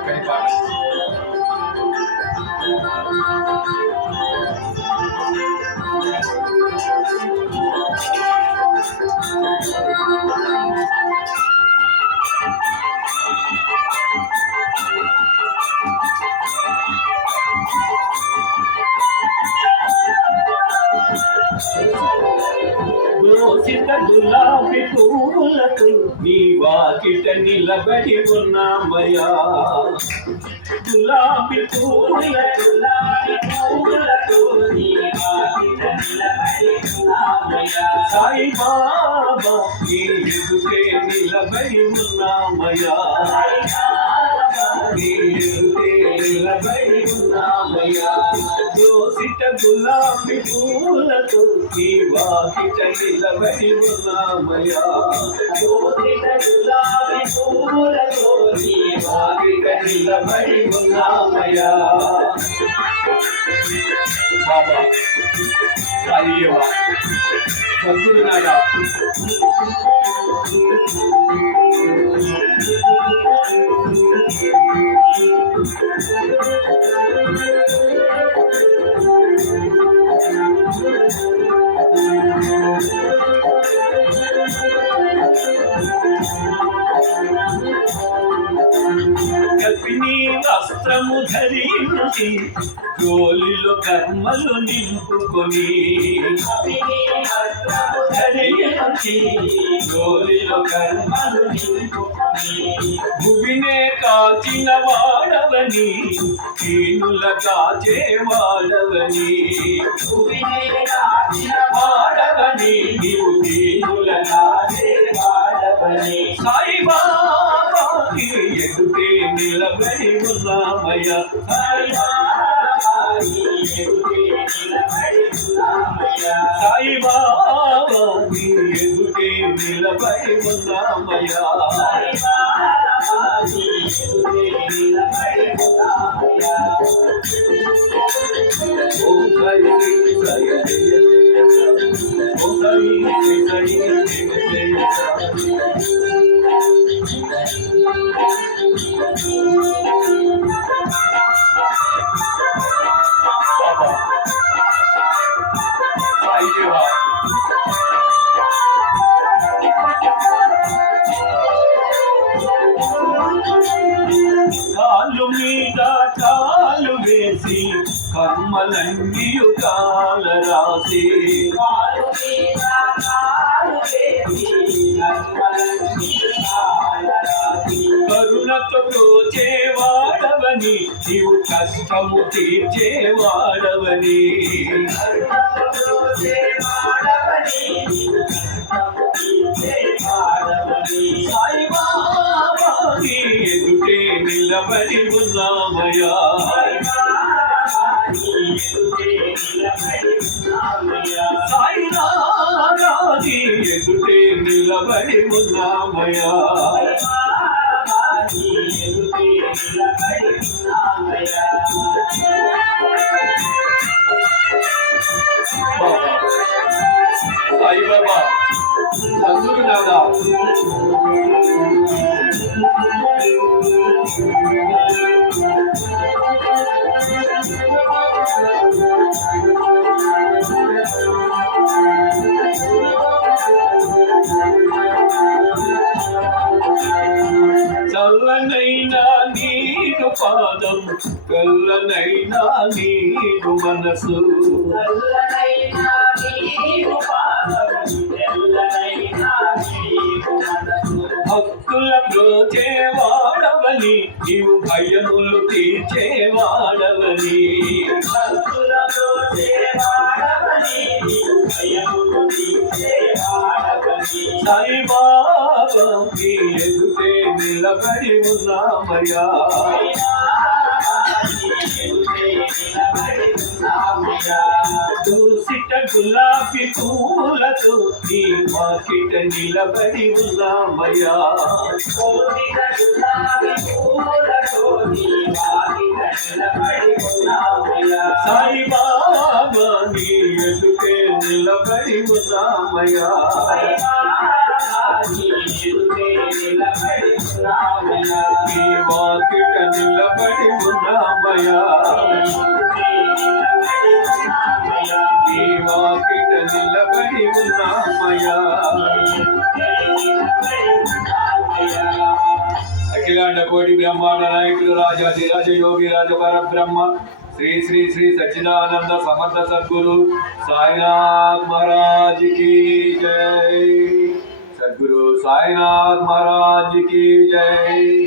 చక్కని పాట. దోసిత గులాబీ పూలతో నీ వాకిట నిలబడి ఉన్నామయ్యా. గులాబీ పూలతో నీ వాకిట నిలబడి ఉన్నామయ్యా. సాయి బాబా నీ ఎదుటే నిలబడి ఉన్నామయ్యా. నీ ఎదుటే నిలబడి ఉన్నామయ్యా. దోసిట గులాబీ పూలతో నీ వాకిట నిలబడి ఉన్నామయ్యా. దోసిట గులాబీ పూలతో నీ వాకిట నిలబడి ఉన్నామయ్యా. బాబా సాయిబా సద్గురునాథా కల్పిని వస్త్రము ధరించి జోలిలో కర్మలు నింపుకొని ధరించి జోలిలో కర్మలు నింపుకొని భూమినే కాచిన వాడవని దీనుల కాచే వాడవని భూమినే కాచిన వాడవని నీవు దీనుల కాచే వాడవని సాయిబాబా ఎదుటే నిలబడి ఉన్నామయ్యా. సాయిబాబా ఎదుటే నిలబడి ఉన్నామయ్యా. కాలు మీద కాలు వేసి కర్మలన్నీ కాల రాసి కరుణతో ప్రోచేవాడవని నీవు కష్టము తీర్చేవాడవని సాయిబాబా ఎదుటే నిలబడి ఉన్నామయ్యా. సాయినాథా ఎదుటే నిలబడి ఉన్నామయ్యా. సాయిబాబా సద్గురునాథా చల్లనైనా నీరు పాదం కల్లనైనా నీరు మనసు భక్తుల ప్రోచేవాడవని నీవు భయములు తీర్చేవాడవని సాయిబాబా నీ ఎదుటే నిలబడి ఉన్నామయ్యా. దోసిట గులాబీ పూలతో నీ వాకిట నిలబడి ఉన్నామయ్యా. సాయిబాబా నీ ఎదుటే నిలబడి ఉన్నామయ్యా. నీ వాకిట నిలబడి ఉన్నామయ్యా నీ వాకిట నిలబడి ఉన్నామయ్యా అఖిలాండ కోటి బ్రహ్మాండ నాయకులు రాజాధిరాజ యోగి రాజ పరబ్రహ్మ శ్రీ శ్రీ శ్రీ సచ్చిదానంద సమర్థ సద్గురు సాయినాథ్ महाराज की जय। सद्गुरु साईनाथ महाराज की जय।